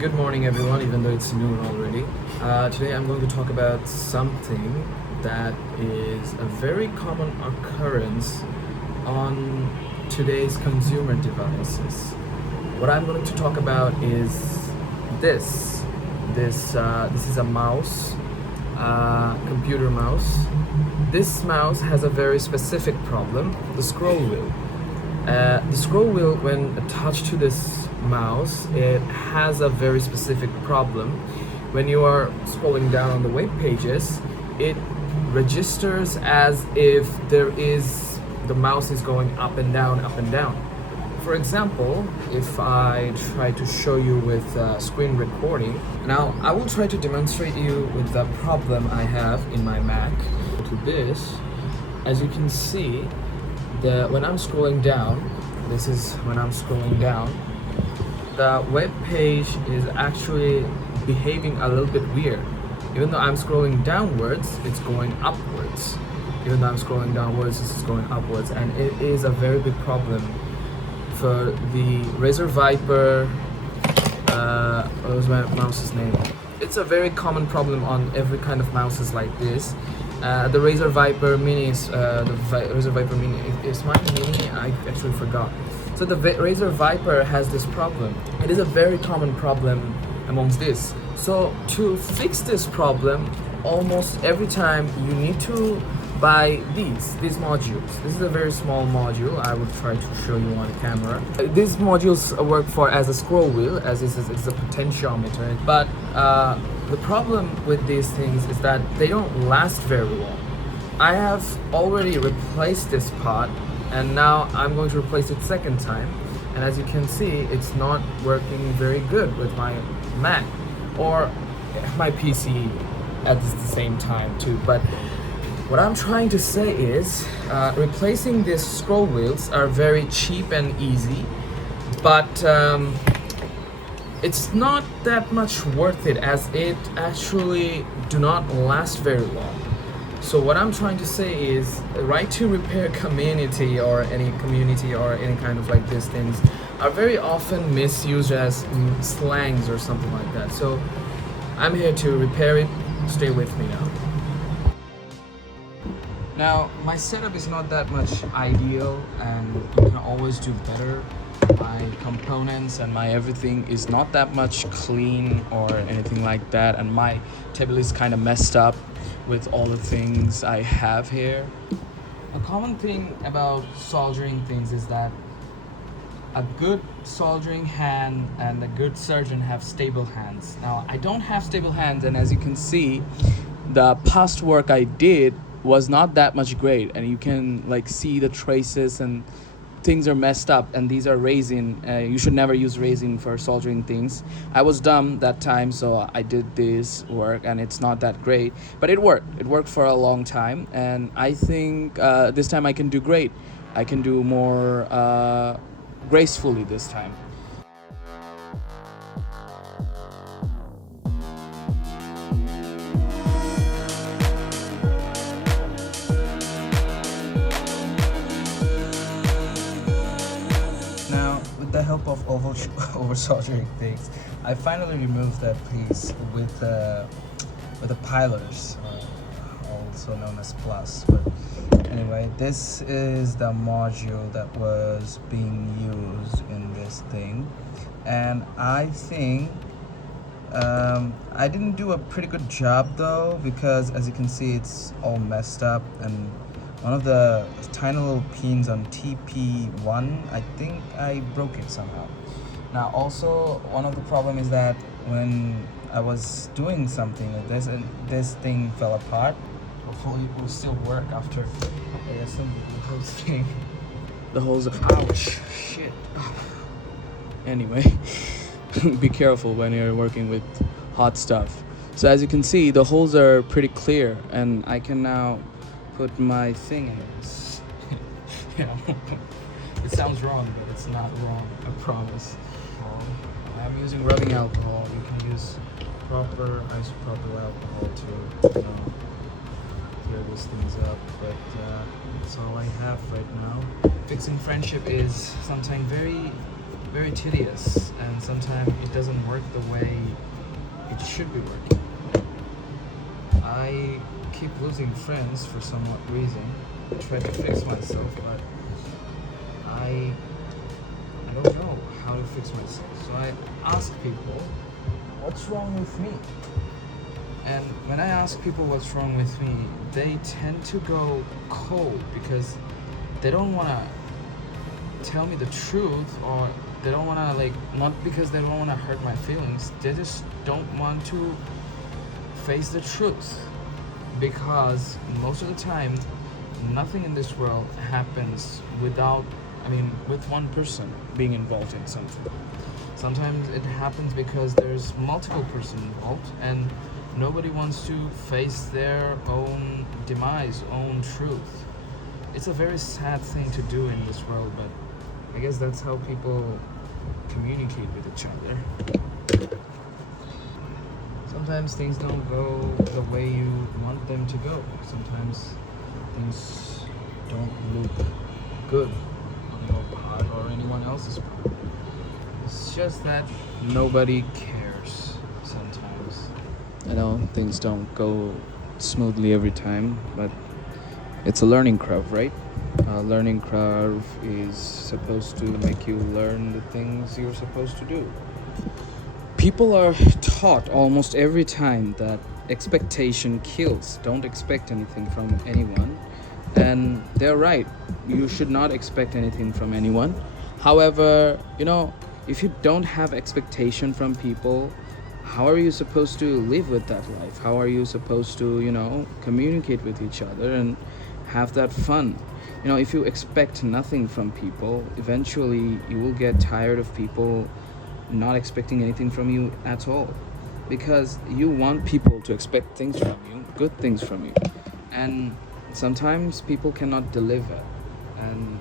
Good morning everyone, even though it's noon already. Today I'm going to talk about something that is a very common occurrence on today's consumer devices. What I'm going to talk about is this. This is a mouse, computer mouse. This mouse has a very specific problem, the scroll wheel. The scroll wheel, when attached to this mouse, it has a very specific problem. When you are scrolling down on the web pages, it registers as if the mouse is going up and down, up and down. For example, if I try to show you with screen recording, now I will try to demonstrate you with the problem I have in my Mac. To this, as you can see, when I'm scrolling down, this is when I'm scrolling down, the web page is actually behaving a little bit weird. Even though I'm scrolling downwards, it's going upwards. Even though I'm scrolling downwards, this is going upwards, and it is a very big problem for the Razer Viper. What was my mouse's name? It's a very common problem on every kind of mouses like this. The Razer Viper Mini is Razer Viper Mini is my Mini. I actually forgot. So the Razer Viper has this problem. It is a very common problem amongst this. So to fix this problem, almost every time you need to buy these modules. This is a very small module. I will try to show you on camera. These modules work as a scroll wheel, as it's a potentiometer. But the problem with these things is that they don't last very long. I have already replaced this part, and now I'm going to replace it second time. And as you can see, it's not working very good with my Mac or my PC at the same time too. But what I'm trying to say is, replacing these scroll wheels are very cheap and easy, but it's not that much worth it, as it actually do not last very long. So what I'm trying to say is, the right to repair community or any kind of like these things are very often misused as slangs or something like that. So I'm here to repair it. Stay with me now. Now, my setup is not that much ideal, and you can always do better. My components and my everything is not that much clean or anything like that, and my table is kind of messed up with all the things I have here. A common thing about soldering things is that a good soldering hand and a good surgeon have stable hands. Now, I don't have stable hands, and as you can see, the past work I did was not that much great, and you can like see the traces and things are messed up, and these are resin. You should never use resin for soldering things. I was dumb that time, so I did this work, and it's not that great, but it worked for a long time, and I think this time I can do great. I can do more gracefully this time. With the help of over soldering things, I finally removed that piece with the pilers, also known as plus. But anyway, this is the module that was being used in this thing, and I think I didn't do a pretty good job though, because as you can see, it's all messed up, and one of the tiny little pins on TP1, I think I broke it somehow. Now also, one of the problem is that when I was doing something like this, and this thing fell apart. Hopefully it will still work after I assemble the whole thing. The holes are, ouch, shit. Anyway, be careful when you're working with hot stuff. So as you can see, the holes are pretty clear, and I can now put my thing in this. Yeah. It sounds wrong, but it's not wrong, I promise. I'm using rubbing alcohol. You can use proper isopropyl alcohol to clear these things up, but that's all I have right now. Fixing friendship is sometimes very very tedious, and sometimes it doesn't work the way it should be working. I keep losing friends for somewhat reason. I try to fix myself, but I don't know how to fix myself. So I ask people, what's wrong with me? And when I ask people what's wrong with me, they tend to go cold because they don't want to tell me the truth, or they don't want to, like, not because they don't want to hurt my feelings, they just don't want to face the truth. Because most of the time, nothing in this world happens with one person being involved in something. Sometimes it happens because there's multiple persons involved and nobody wants to face their own demise, own truth. It's a very sad thing to do in this world, but I guess that's how people communicate with each other. Sometimes things don't go the way you want them to go. Sometimes things don't look good on your part or anyone else's part. It's just that nobody cares sometimes. I know things don't go smoothly every time, but it's a learning curve, right? A learning curve is supposed to make you learn the things you're supposed to do. People are taught almost every time that expectation kills. Don't expect anything from anyone. And they're right. You should not expect anything from anyone. However, if you don't have expectation from people, how are you supposed to live with that life? How are you supposed to, communicate with each other and have that fun? If you expect nothing from people, eventually you will get tired of people not expecting anything from you at all, because you want people to expect things from you, good things from you, and sometimes people cannot deliver, and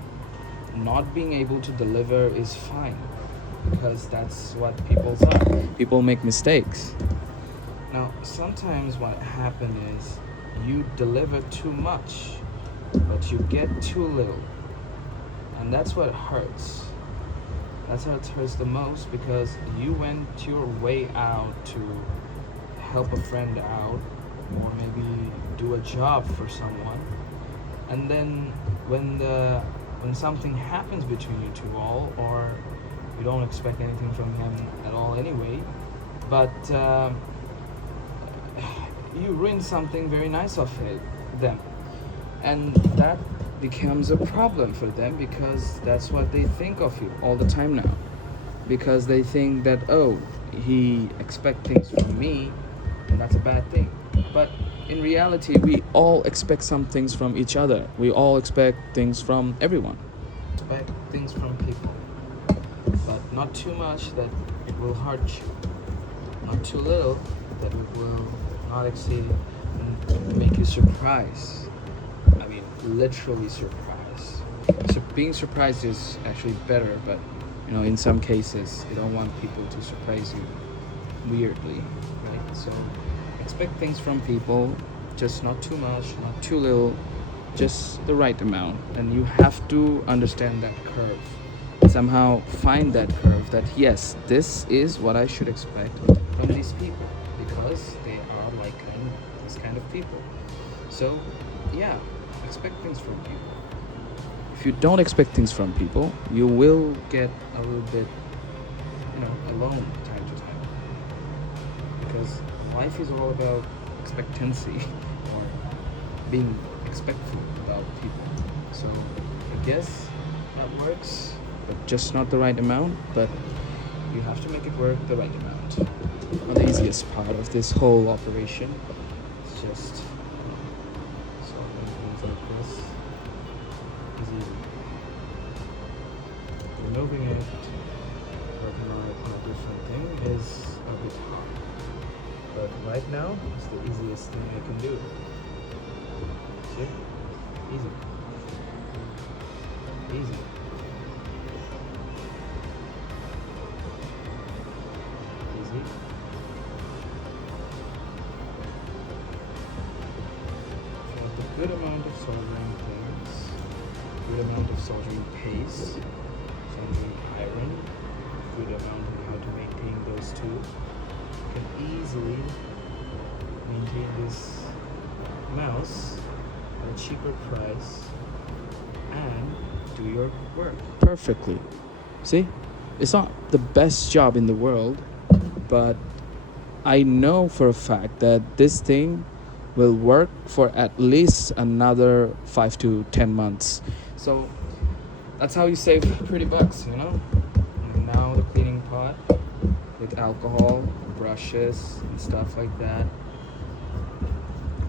not being able to deliver is fine, because that's what people are. People make mistakes. Now sometimes what happens is you deliver too much but you get too little, and that's what hurts. That's how it hurts the most, because you went your way out to help a friend out, or maybe do a job for someone, and then when something happens between you two all, or you don't expect anything from him at all anyway, but you ruin something very nice of them, and that becomes a problem for them, because that's what they think of you all the time now, because they think that, oh, he expects things from me, and that's a bad thing. But in reality, we all expect some things from each other. We all expect things from everyone. Expect things from people, but not too much that it will hurt you, not too little that it will not exceed and make you surprised. Literally surprised. So being surprised is actually better, but in some cases you don't want people to surprise you weirdly, right? So expect things from people, just not too much, not too little, just the right amount. And you have to understand that curve, somehow find that curve, that yes, this is what I should expect from these people, because they are like this kind of people. So yeah, expect things from people. If you don't expect things from people, you will get a little bit, alone time to time. Because life is all about expectancy, or being expectful about people. So I guess that works, but just not the right amount. But you have to make it work the right amount. Well, the easiest part of this whole operation is just like this is easy. Removing it, working on it on a different thing is a bit hard. But right now, it's the easiest thing I can do. See? Easy. Easy. Easy. Good amount of soldering things, good amount of soldering paste, soldering iron, good amount on how to maintain those two. You can easily maintain this mouse at a cheaper price and do your work perfectly. See, it's not the best job in the world, but I know for a fact that this thing will work for at least another 5 to 10 months. So that's how you save pretty bucks, you know. And now the cleaning pot with alcohol, brushes, and stuff like that.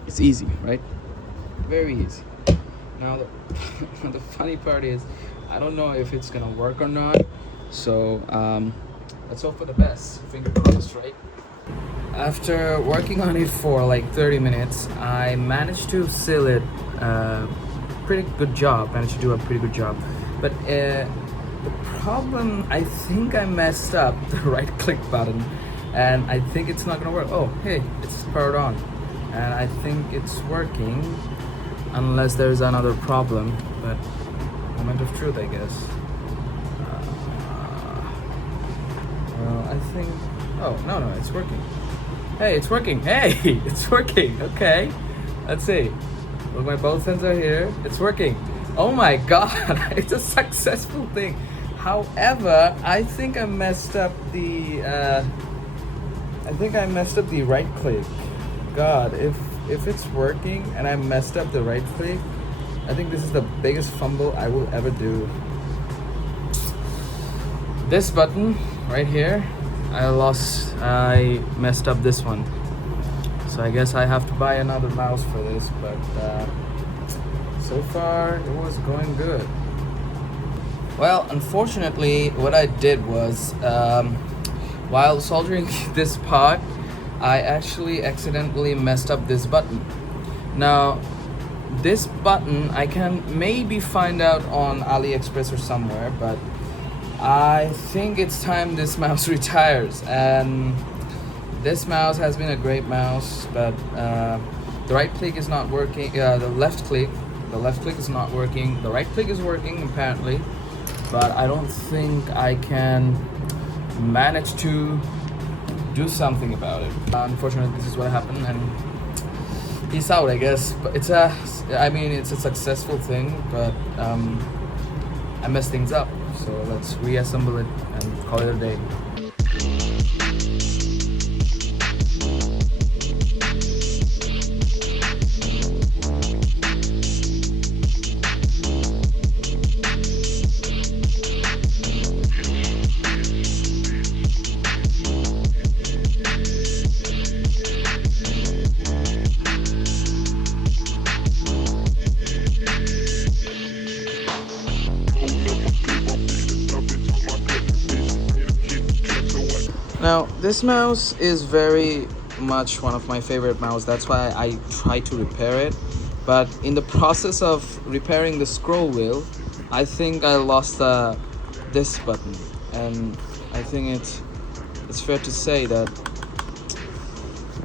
It's easy, right? Very easy. Now the funny part is, I don't know if it's gonna work or not. So let's hope for the best. Finger crossed, right? After working on it for like 30 minutes, I managed to seal it. Pretty good job. Managed to do a pretty good job. But the problem, I think I messed up the right click button, and I think it's not gonna work. Oh, hey, it's powered on, and I think it's working, unless there's another problem. But moment of truth, I guess. Well, I think. Oh no, it's working. Hey, it's working. Hey, it's working. Okay, let's see. Look, my both ends are here. It's working. Oh my god, it's a successful thing. However, I think I messed up the right click. God, if it's working and I messed up the right click, I think this is the biggest fumble I will ever do. This button right here, I messed up this one. So I guess I have to buy another mouse for this, but so far it was going good. Well, unfortunately, what I did was, while soldering this part, I actually accidentally messed up this button. Now, this button I can maybe find out on AliExpress or somewhere, but I think it's time this mouse retires. And this mouse has been a great mouse, but the right click is not working. The left click is not working. The right click is working apparently, but I don't think I can manage to do something about it. Unfortunately, this is what happened, and peace out, I guess. But it's a successful thing, but I messed things up. So let's reassemble it and call it a day. Now, this mouse is very much one of my favorite mouse. That's why I try to repair it. But in the process of repairing the scroll wheel, I think I lost this button. And I think it's fair to say that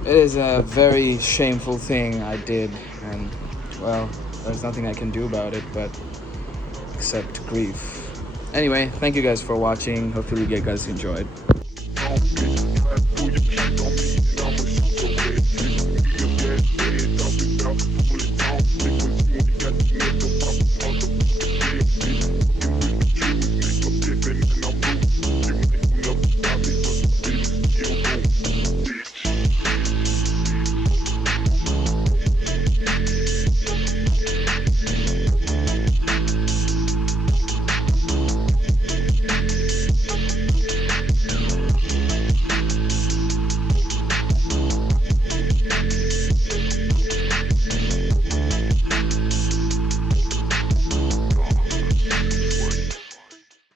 it is a very shameful thing I did. And, well, there's nothing I can do about it, but except grief. Anyway, thank you guys for watching. Hopefully you guys enjoyed.